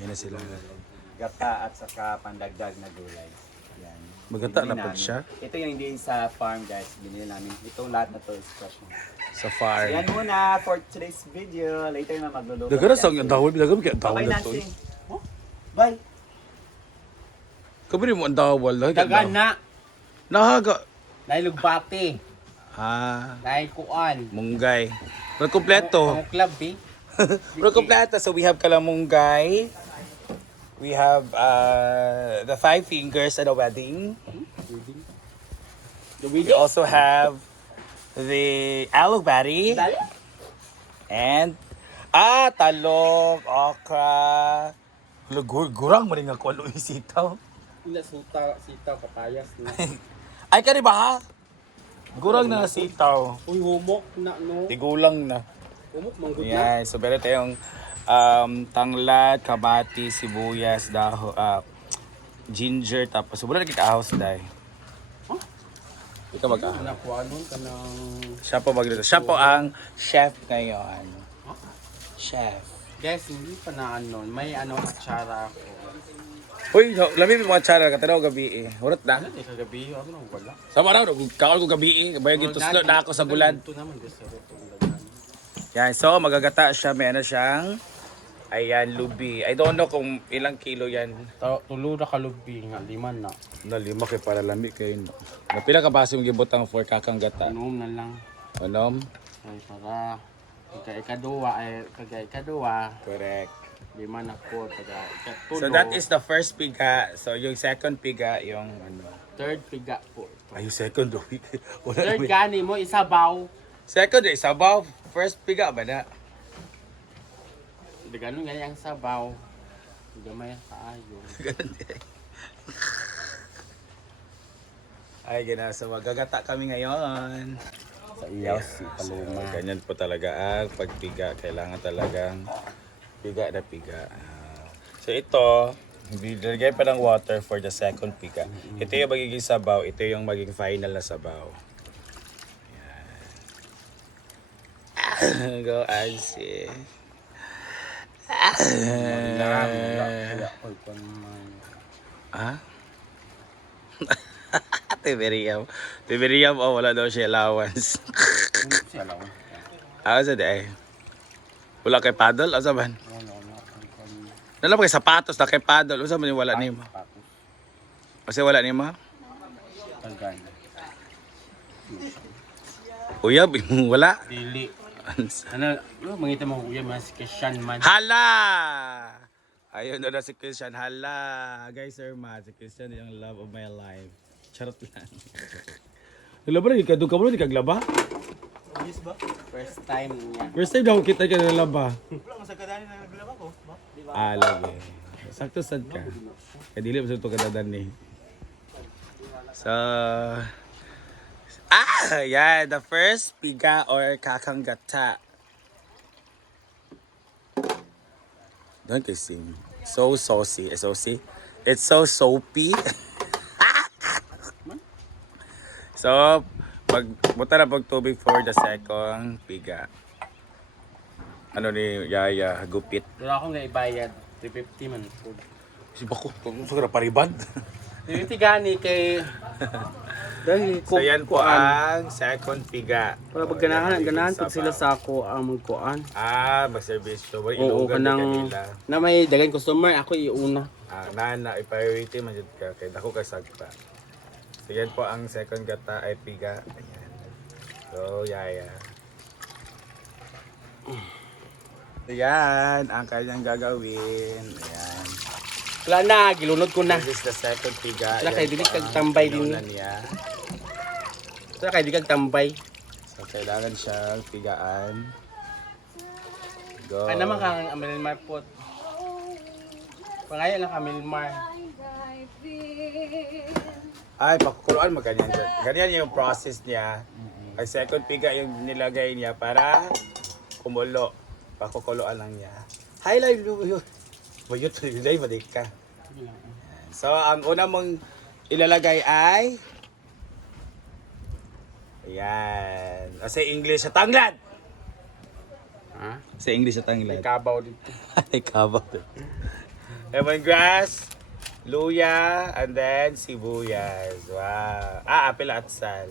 Ayan na sila. Gata at saka pandagdag na gulay. Yan. Magata Binili na pag namin. siya. Ito yung hindi sa farm guys. Binili namin. Itong lahat na to is fresh na. Sa So farm. yan muna for today's video. Later na magluluto. Dagara si sa Nancy. dawol, dagara kaya dawol Bye na to. Nancy. Oh, bye. Kabili mo ang dawol. Dagan na. Nahaga. Nailugbati. Naikuan. Munggay. Pero kompleto. Ang club eh. Pero kompleto. So we have kalamunggay. We have the 5 fingers at a wedding. We also have the alubari. And talong, okra. Gurang mo rin nga kung ano yung sitaw. Hindi sitaw papayas na. Ay ka rin ba ha? Gurang na sitaw. Uy, humok na no. Tigulang na. Humok manggod na. Yan. So meron tayong tanglad, kabati, sibuyas, ginger, tapos wala na kikaahos dahil. Ikaw mag-ahos. Nakuha nun ka ng... Siya po magluto. Siya po ang chef ngayon. Chef. Guys, hindi pa na ano. May ano, atsara ako. Uy, lami mo mga tsara. Katanaw gabi eh. Hurot na. Ano, kagabi, ano nang wala. Sama na, kaol ko gabi eh. Bayag ito slot na ako sa bulan. Ito naman, guys. Yan, so magagata siya. Meron siyang, ayan, lubi. I don't know kung ilang kilo yan. Tulo na kalubi nga, 5 na. Na 5 kay para lami kayo. Napila ka base yung gibutang for kakang gata. Inom na lang. Anom? Ay, para kagay-kaduwa. Correct. 5 na po, ikatulo. So that is the first piga. So yung second piga, yung ano. Third piga po. Ay, yung second. Wala Third naman. gani mo, isabaw. Second eh, sabaw. First piga ba na? Ganun ganyan ang sabaw. Gamay sa ayo. Ganun din. Ay, ginasa. Magagata kami ngayon. Sa iyaw si Paloma. So, ganyan po talaga ang pagpiga. Kailangan talagang piga na piga. So ito, nilagay pa ng water for the second piga. Ito yung magiging sabaw. Ito yung magiging final na sabaw. Yan. Go, Ansi. Ha? Tiberiam, oh, wala daw siya allowance. Sa day. Wala kay paddle, asa ban? Nala pa kay sapatos na kay paddle, usa man yung wala nimo. Kasi wala nimo. Uyab, wala. Dili. Ano, mangita mo kuya, mas Christian man. Hala! Ayun na si Christian. Hala! Guys, sir, si Christian yung love of my life. Charot lang. Naglaba rin, doon ka mo rin, kaglaba? Yes ba? First time niya. First time daw kita ka naglaba. Wala, masagkadani na naglaba ko. Ba? Lagi. Sakto sad ka. Kaya dili mo sa ito kadadan ni. So, yeah, the first piga or kakang gata. Don't you sing? So saucy. Saucy? It's so soapy. So, buta na pag tubig for the second piga. Ano ni Yaya, gupit. Wala akong naibayad. 350 man. Si Bako, kung sa paribad. 350 gani kay... Dahil So yan po ang second piga. para pag ganahan pag sila sa ako ang magkuan. Mag-service to. Oo, Ilugan na kanang kanila. na may dagan customer ako iuna. Na i-priority man dyan ka. Kaya dako ka sagpa. So yan po ang second gata ay piga. Ayan. So, Yaya. So yan ang kanyang gagawin. Ayan. Wala na, gilunod ko na. This is the second piga. Wala, Yan kay po dili ang kag tambay din. inunan niya. Wala kay di kag tambay. So kailangan siyang pigaan. Go. Ay naman kang Milmar po. Pangaya lang ka Milmar. Ay, pakukuluan mo ganyan dyan. Ganyan yung process niya. Ang second piga yung nilagay niya para kumulo. Pakukuluan lang niya. Hi, live yun. Mayut, live, madik ka. So, ang una mong ilalagay ay... Ayan. Sa English, sa tanglad! Ha? Sa English, sa tanglad. Ikabaw dito. Ikabaw. lemongrass, luya, and then sibuyas. Wow. Apil at sal.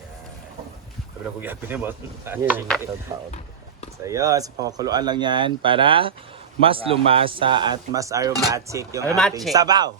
Yan. Sabi na kong yapin mo. So yun, sa pakakuluan lang yan para mas lumasa at mas aromatic yung ating sabaw.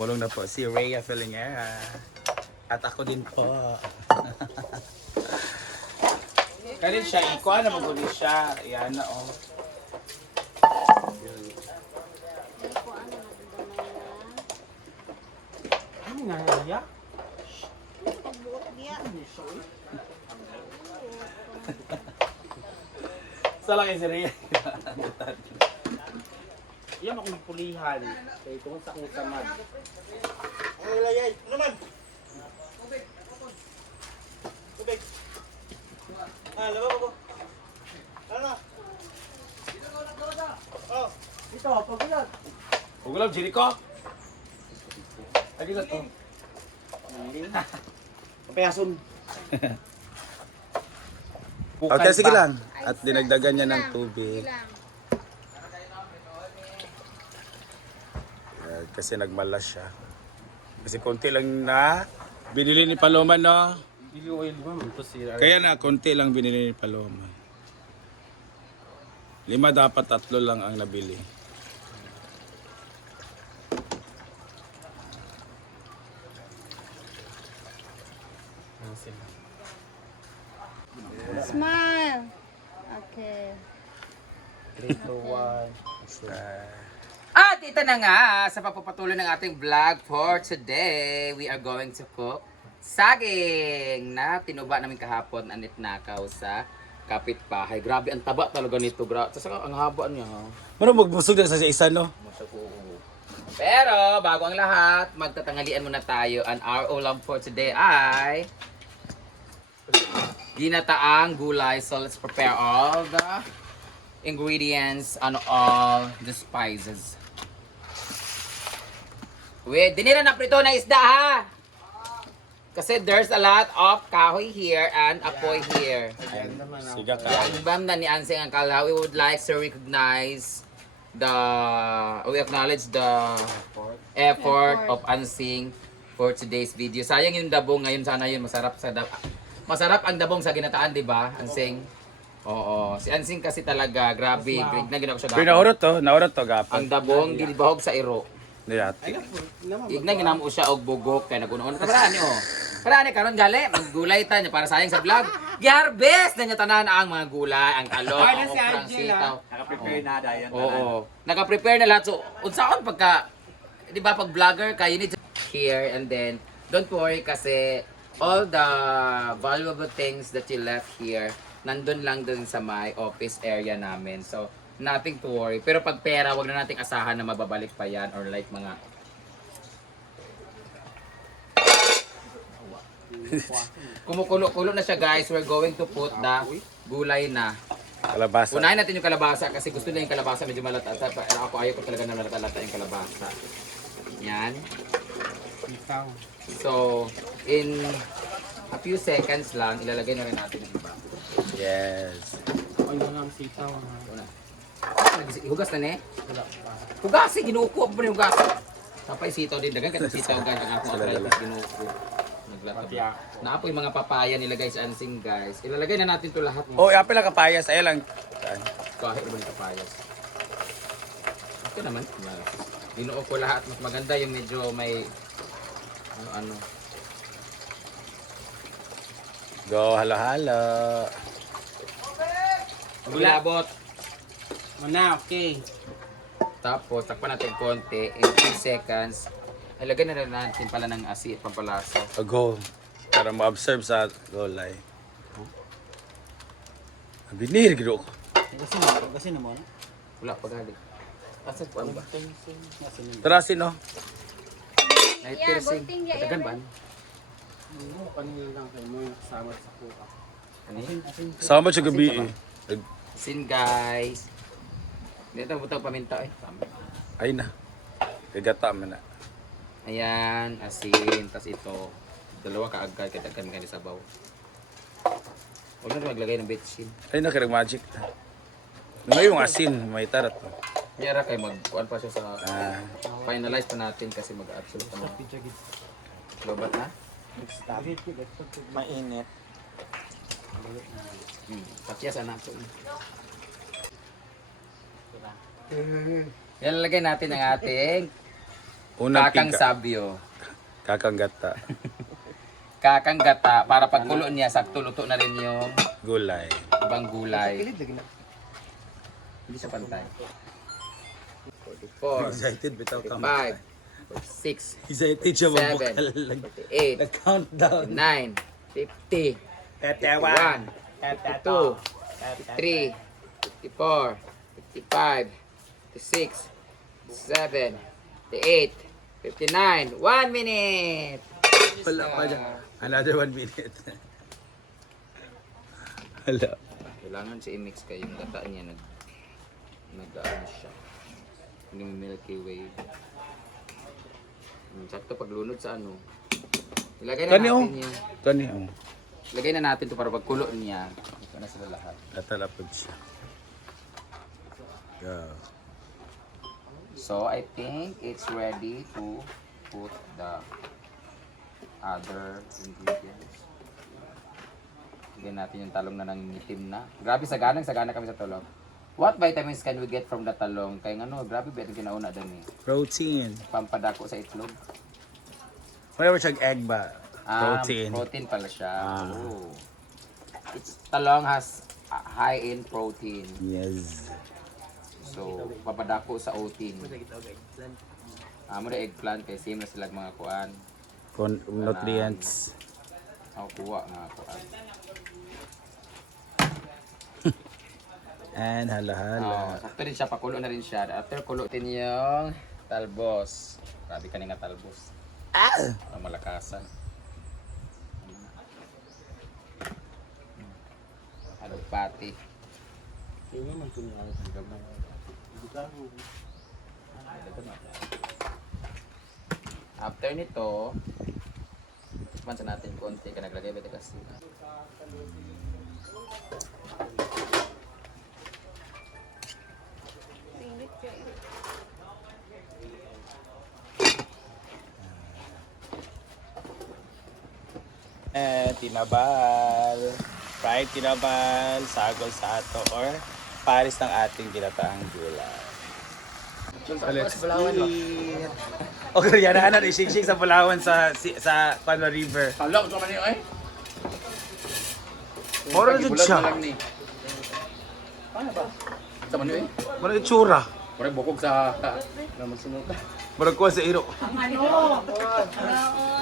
Kulong na po si Rhea Filingera. At ako din po. Kanin siya, ikuha na magulit siya. Ayan na oh. Ano nga naya? Sa lang si Rhea. Iyan akong pulihan. Kaya tungkol sa akong samad. Ugulam, Jericho. Lagi na to. Papayason. Okay, sige lang. At dinagdagan niya ng tubig. Kasi nagmalas siya. Kasi konti lang na binili ni Paloma, no? Hindi oil ba? Ito si Kaya na, konti lang binili ni Paloma. 5 dapat 3 lang ang nabili. Smile. Okay. 3, 2, 1. At ito na nga, sa papapatuloy ng ating vlog for today, we are going to cook saging na tinuba namin kahapon anit nakaw sa kapitbahay. Grabe, ang taba talaga nito. Saka ang haba niya. Ha? Ano magbusog na sa isa, no? Pero, bago ang lahat, magtatangalian muna tayo. And our ulam for today ay ginataang gulay. So, let's prepare all the ingredients and all the spices. Wait, dinira na prito na isda, ha? Kasi there's a lot of kahoy here and apoy here. Siga ka. Bam na ni Ansing ang kala, we would like to recognize we acknowledge the effort of Ansing for today's video. Sayang yung dabong ngayon, sana yun masarap masarap ang dabong sa ginataan, di ba, Ansing? Oo, si Ansing kasi talaga, grabe, na ginawa ko siya Pero naurot to gapon. ang dabong dilibahog sa iro. Niyati. Igna ginamo siya og bugok kay nagunon. Kabarani oh. Karani karon gali maggulay ta niya para sayang sa vlog. Gi-harvest na niya tanan ang mga gulay, ang talong, angokrang sitaw. Naka-prepare na dayon. Oo. Naka-prepare na lahat. So unsaon pagka di ba pag vlogger ka, you need to here and then don't worry kasi all the valuable things that you left here nandun lang dun sa my office area namin. So nothing to worry. Pero pag pera, wag na nating asahan na mababalik pa yan or like mga kumukulo-kulo na siya, guys. We're going to put the gulay na. Kalabasa. Unahin natin yung kalabasa kasi gusto na yung kalabasa medyo malata. Ako ayaw ko talaga na malata-lata yung kalabasa. Yan. So, in a few seconds lang, ilalagay na rin natin yung iba. Yes. Ay, nga ang sitaw. Una. Hugas na ne? Hugas, ginuko pa rin hugas. Tapay sitaw din, dagan ka sitaw gan ang ako arthritis ginuko. Naglatag. Naapo yung mga papaya nilagay sa Ansing, guys. Ilalagay na natin 'to lahat. Oh, apil lang kapayas. Ay lang. Kahit ibang papayas. Ito naman. Dinuo ko lahat. Mas maganda yung medyo may ano. Go, halo-halo. Gulabot. Mana, okay. Tapos, takpan natin konti. In 3 seconds. Ilagay na rin natin pala ng asin, pampalasa. Go. Para ma-observe sa gulay. Binir, gino ko. Kasi naman. Wala pa galing. Asa po ano ba? Tarasin, no? Night Yeah, piercing. gunting ya, Katagan yeah, ba? Kanina lang kayo mo yung kasama sa kuka. Ano yun? Sama siya gabi eh. Asin, guys. Dito butang paminta eh. Ay na. Kagata man na. Ayan, asin. Tapos ito. Dalawa kaagad. Katagan ka ni sabaw. Huwag na rin maglagay ng betchin. Ay na, kirag magic. Ngayon asin, may tarat. Yara kay magkuan pa siya sa Ah, finalize pa natin kasi mag-absolute pa na. Lobat na? Mainit. Pakyas anak ko. Yan lagay natin ang ating unang kakang piga. sabyo. Kakang gata. Kakang gata para pagkulo niya sakto luto na rin yung Gulay. ibang gulay. Hindi siya pantay. 44, Excited bitaw ka. 45, 46, Excited siya 7, magbukal. 48, Nag-countdown. 9, 50, 51, 52, 53, 54, 55, 56, 57, 58, 59, 1 minute! Wala pa dyan. Another 1 minute. Hala. Kailangan si i-mix kayo yung gata niya nag-ano siya. Hindi mo Milky Way. Sakto paglunod sa ano. Ilagay na Kani, oh. natin yung... Kani, oh. Ilagay na natin to para pagkulo niya. Ito na sila lahat. Natalapod siya. Go. So, I think it's ready to put the other ingredients. Lagyan natin yung talong na nangingitim na. Grabe, sagana kami sa talong. What vitamins can we get from the talong? Kaya ano, grabe ba ito ginauna doon eh. Protein. Pampadako sa itlog. Wala ba siyang egg ba? Protein. Protein pala siya. Ah. Oh. Talong has high in protein. Yes. So, papadako sa oatin. Amo na eggplant kay same na sila mga kuan. Nutrients. Ako kuha mga kuan. And hala-hala. Sakto rin siya, pakulo na rin siya. After kulutin yung talbos. Grabe ka nga talbos. Ang malakasan. Alugpati. After nito, mansa natin konti ka naglagay ba ito kasi. Tinabal. Fried tinabal, sagol sa ato, or paris ng ating ginataang gulay. Let's eat. Okay, yan na ishik-shik sa Palawan sa Palo River. Talong sa manio eh. Moro na dyan siya. Ano ba? Sa manio eh. Moro itsura. Pare bukog sa Moro ko sa iro. Naon,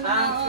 naon.